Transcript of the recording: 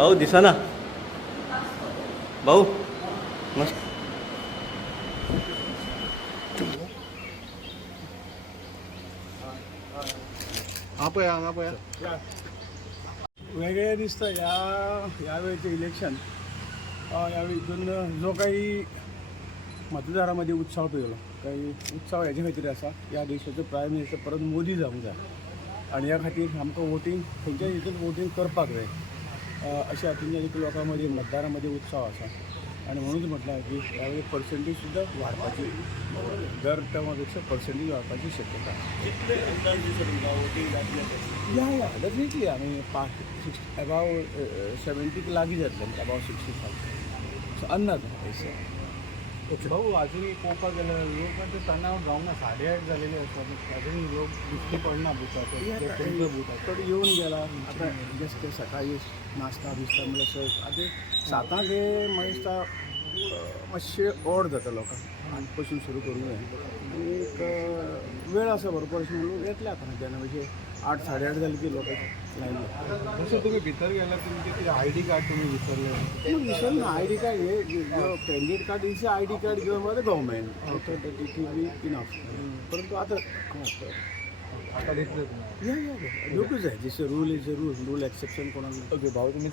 भाऊ दिसा ना भाऊ मस्त. वेगळे दिसतं यावेळीचे इलेक्शन. यावेळी इथून जो काही मतदारामध्ये उत्साह पेवलो काही उत्साह हेजे खातीर आसा या देशाचो प्रायम मिनिस्टर परत मोदी जावंक जाय आनी ह्या खातीर आमकां वोटींग खंयच्या हितून वोटींग करपाक जाय अशा हातूंतल्यान एक लोकां मदीं मतदारां उत्साह आसा. आणि म्हणून म्हटलं की यावेळी पर्सेंटेज सुद्धा वाढपाची दर टर्मापेक्षा पर्सेंटेज वाढपाची शक्यता या डेफिनेटली आम्ही अबाव 70 लागीं जातले अबाव 65 सो अंदाज ओके भाऊ अजूनही पळोवपाक गेल्यार लोकांचो तणाव जावना 8:30 जालेले आसात अजूनही लोक दिश्टी पडना बुथाचो थोडे येऊन गेला आता जस्ट सकाळी नाश्ता बिस्ता म्हणल्यार आतां 7 हे म्हाका दिसता मातशें ओड जाता लोकांक आनी पसून सुरू करूंक जाय एक वेळ आसा भरपूर अशें म्हणून येतले आतां जेन्ना म्हणजे 8 8:30 जाले की लोक लायन जसं तुम्ही भितर गेल्यार तुमचे कितें ID कार्ड तुम्ही विसरले विसर ना ID कार्ड हे candidate card is ID card given by the government that it will be enough परंतु आतां आता दिसले तुम्ही या लोकूच आहे जसे rule is a rule exception कोणाक ओके भाऊ तुम्ही